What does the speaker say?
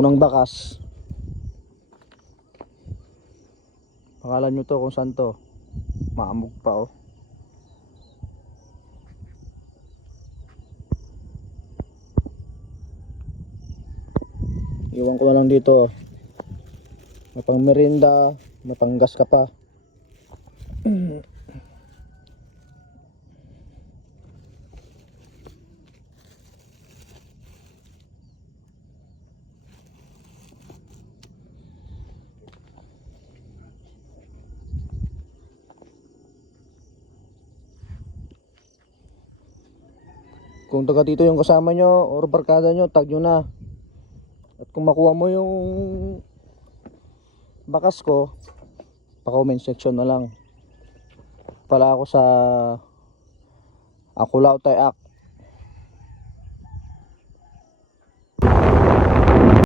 Unang bakas. Pangalan nyo to kung saan to. Maamog pa oh. Iwan ko na lang dito. Mapang merinda, mapanggas ka pa. Kung taga dito yung kasama nyo or barkada nyo, tag nyo na. At kung makuha mo yung bakas ko, pa-comment section na lang. Pala ako sa Akulaw Tayak.